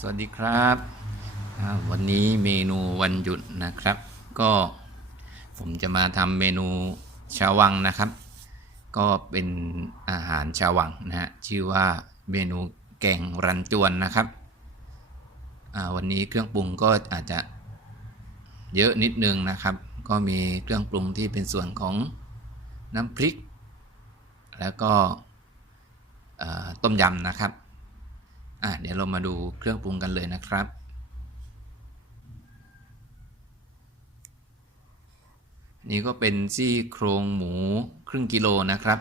สวัสดีครับวันนี้เมนูวันหยุดนะครับ ก็ผมจะมาทำเมนูชาววังนะครับ ก็เป็นอาหารชาววังนะฮะชื่อว่าเมนูแกงรันจวนนะครับวันนี้เครื่องปรุงก็อาจจะเยอะนิดนึงนะครับ ก็มีเครื่องปรุงที่เป็นส่วนของน้ำพริก แล้วก็ต้มยำนะครับ อะเดี๋ยวเรามาดูเครื่องปรุงกันเลยนะครับ นี่ก็เป็นซี่โครงหมูครึ่งกิโลนะครับ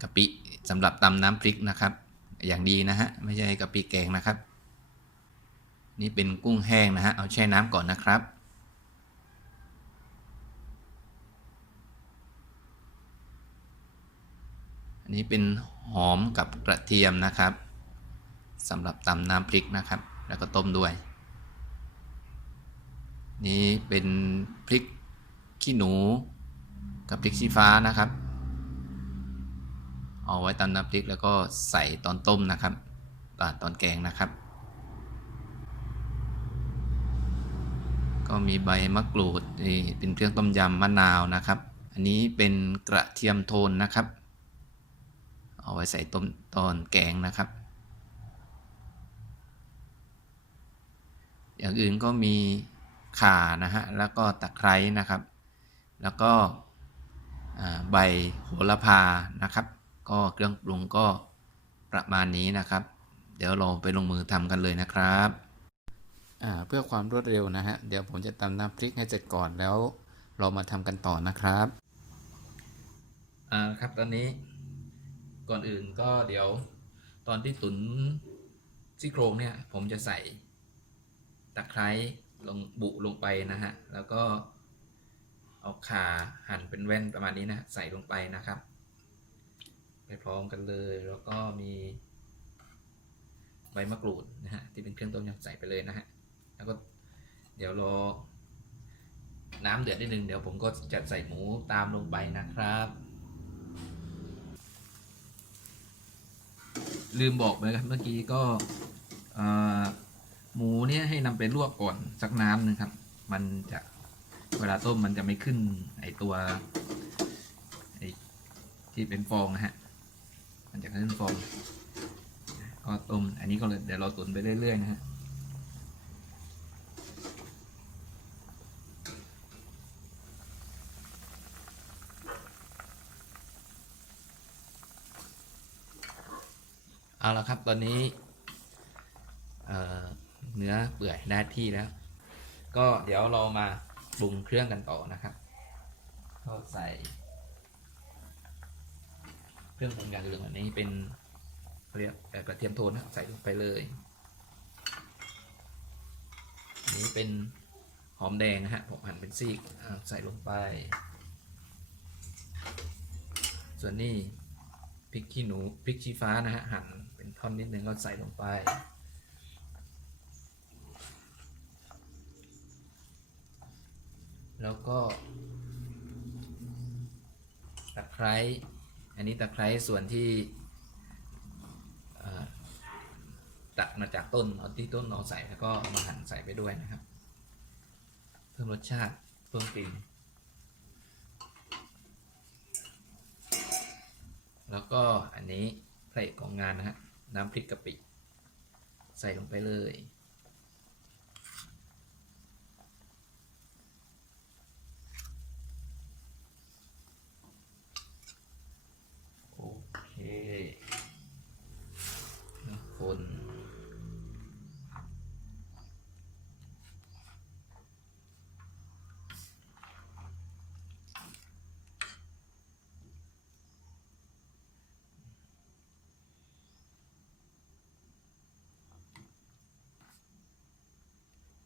กะปิสำหรับตำน้ำพริกนะครับ อย่างดีนะฮะไม่ใช่กะปิแกงนะครับ นี่เป็นกุ้งแห้งนะฮะเอาแช่น้ำก่อนนะครับ อันนี้เป็นหอมกับกระเทียมนะครับสำหรับตำน้ำพริกนะครับ แล้วก็ต้มด้วย นี่เป็นพริกขี้หนูกับพริกชี้ฟ้านะครับ เอาไว้ตำน้ำพริกแล้วก็ใส่ตอนต้มนะครับตอนตอนแกงนะครับ ก็มีใบมะกรูดนี่เป็นเครื่องต้มยำมะนาวนะครับ อันนี้เป็นกระเทียมโทนนะครับ เอาไว้ใส่ต้มตอนแกงนะครับ อย่างอื่นก็มีข่านะฮะ แล้วก็ตะไคร้นะครับ แล้วก็อ่าใบโหระพานะครับ ก็เครื่องปรุงก็ประมาณนี้นะครับ เดี๋ยวเราไปลงมือทำกันเลยนะครับอ่าเพื่อความรวดเร็วนะฮะ เดี๋ยวผมจะตำน้ำพริกให้เสร็จก่อนแล้วเรามาทำกันต่อนะครับ อ่าครับตอนนี้ ก่อนอื่นก็เดี๋ยวตอนที่ตุนซี่โครงเนี่ย ผมจะใส่ตะไคร้ลงบุลงไปนะฮะ แล้วก็เอาขาหั่นเป็นแว่นประมาณนี้นะ ใส่ลงไปนะครับ ไปพร้อมกันเลยแล้วก็มีใบมะกรูดนะฮะที่เป็นเครื่องต้มยำใส่ไปเลยนะฮะ แล้วก็เดี๋ยวรอน้ำเดือดนิดนึงเดี๋ยวผมก็จะใส่หมูตามลงไปนะครับ ลืมบอกไปครับเมื่อกี้ก็หมูเนี่ยให้นำไปลวกก่อนสักน้ำหนึงครับ มันจะเวลาต้มมันจะไม่ขึ้นไอตัวไอที่เป็นฟองนะฮะ มันจะขึ้นฟอง ก็ต้ม อันนี้ก็เลยเดี๋ยวเราตุนไปเรื่อยๆนะฮะ เอาละครับ ตอนนี้เเนื้อเปื่อยได้ที่แล้ว ก็เดี๋ยวเรามาปรุงเครื่องกันต่อนะครับก็ใส่ เครื่องปรุงอย่างอื่นอันนี้เป็นเรียกกระเทียมโทนนะใส่ลงไปเลยอันนี้เป็นหอมแดงนะฮะผมหั่นเป็นซีกใส่ลงไป ส่วนนี้พริกขี้หนูพริกชี้ฟ้านะฮะหั่น อนนิดหนึ่งก็ใส่ลงไป แล้วก็ตะไคร้อันนี้ตะไคร้ส่วนที่ตัดมาจากต้นเอาที่ต้นเอาใส่แล้วก็มาหั่นใส่ไปด้วยนะครับ เพิ่มรสชาติเพิ่มกลิ่นแล้วก็อันนี้พระเอกของงานนะฮะ น้ำพริกกะปิ ใส่ลงไปเลย โอเคแล้วคน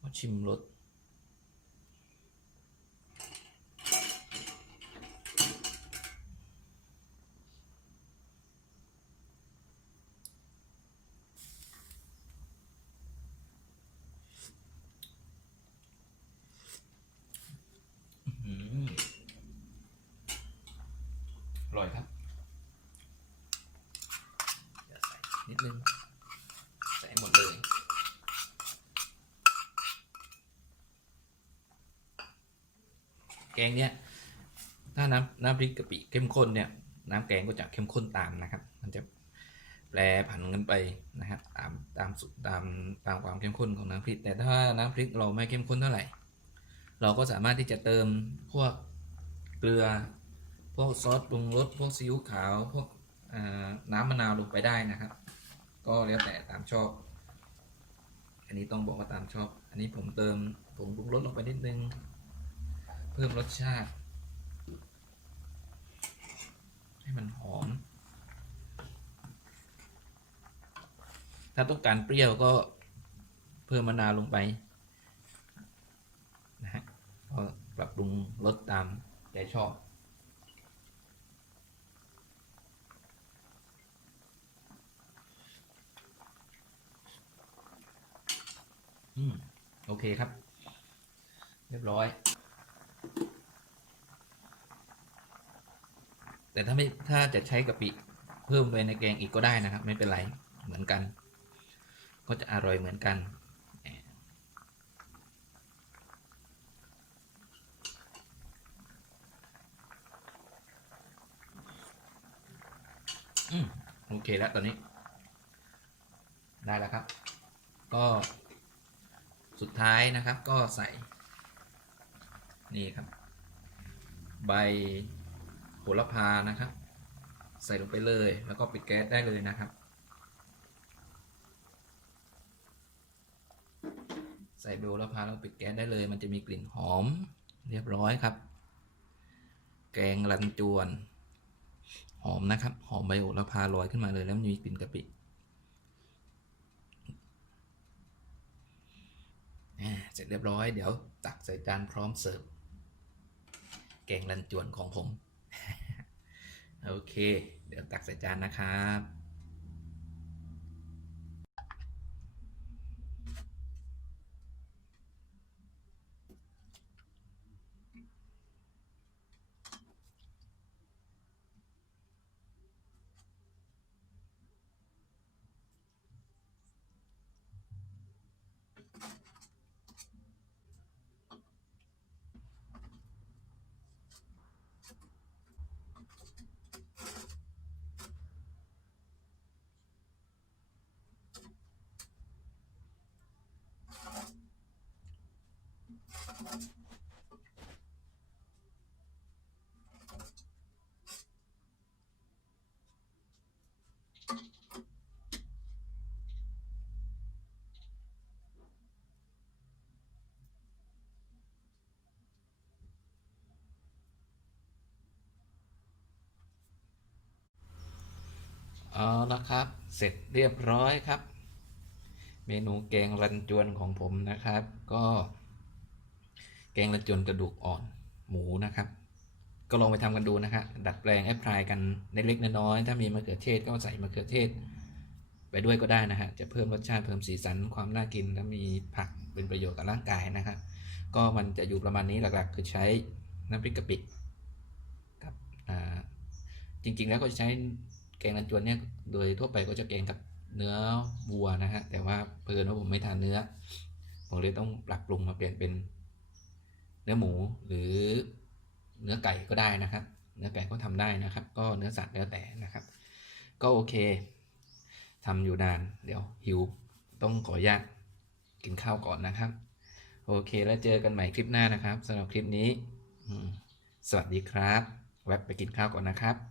มา ชิมรสอื้อหืออร่อยครับนึงใส่หมดเลย แก งเนี้ยถ้าน้ำน้ำพริกกะปิเข้มข้นเนี่ยน้ำแกงก็จะเข้มข้นตามนะครับ มันจะแปรผันกันไปนะครับตามตามสุดตามตามความเข้มข้นของน้ำพริก แต่ถ้าน้ำพริกเราไม่เข้มข้นเท่าไหร่ เราก็สามารถที่จะเติมพวกเกลือ พวกซอสปรุงรสพวกซีอิ๊วขาว พวกน้ำมะนาวลงไปได้นะครับ ก็แล้วแต่ตามชอบ อันนี้ต้องบอกว่าตามชอบ อันนี้ผมเติมผงปรุงรสลงไปนิดนึง เพิ่มรสชาติ ให้มันหอม ถ้าต้องการเปรี้ยวก็เพิ่มมะนาวลงไปนะฮะก็ปรับปรุงรสตามใจชอบอืมโอเคครับ เรียบร้อย แต่ถ้าไม่ถ้าจะใช้กะปิเพิ่มไปในแกงอีกก็ได้นะครับ ไม่เป็นไรเหมือนกัน ก็จะอร่อยเหมือนกันอืมโอเคแล้วตอนนี้ ได้แล้วครับ ก็สุดท้ายนะครับก็ใส่ นี่ครับ ใบ โหระพานะครับ ใส่ลงไปเลยแล้วก็ปิดแก๊สได้เลยนะครับ ใส่ใบโหระพาแล้วปิดแก๊สได้เลย มันจะมีกลิ่นหอมเรียบร้อยครับ แกงรันจวน หอมนะครับ หอมใบโหระพาลอยขึ้นมาเลยแล้วมันมีกลิ่นกะปิเสร็จเรียบร้อยเดี๋ยวตักใส่จานพร้อมเสิร์ฟ แกงรันจวนของผม โอเค เดี๋ยวตักใส่จานนะครับ เอาละครับ เสร็จเรียบร้อยครับ เมนูแกงรันจวนของผมนะครับ ก็ แกงรันจวนกระดูกอ่อนหมูนะครับ ก็ลองไปทำกันดูนะครับดัดแปลงแอปพลายกันเล็กๆน้อยๆถ้ามีมะเขือเทศก็ใส่มะเขือเทศ ไปด้วยก็ได้นะฮะจะเพิ่มรสชาติเพิ่มสีสันความน่ากินและมีผักเป็นประโยชน์กับร่างกายนะครับก็มันจะอยู่ประมาณนี้หลักๆ คือใช้น้ำพริกกะปิกับจริงๆแล้วก็ใช้ แกงรันจวนเนี่ยโดยทั่วไปก็จะแกงกับเนื้อวัวนะฮะแต่ว่าเพิ่นว่าผมไม่ทานเนื้อ ผมเลยต้องปรับปรุงมาเปลี่ยนเป็นเนื้อหมูหรือเนื้อไก่ก็ได้นะครับ เนื้อไก่ก็ทำได้นะครับ ก็เนื้อสัตว์แล้วแต่นะครับ ก็โอเคทำอยู่นานเดี๋ยวหิวต้องขออนุญาตกินข้าวก่อนนะครับ โอเคแล้วเจอกันใหม่คลิปหน้านะครับสำหรับคลิปนี้ สวัสดีครับ แวะไปกินข้าวก่อนนะครับ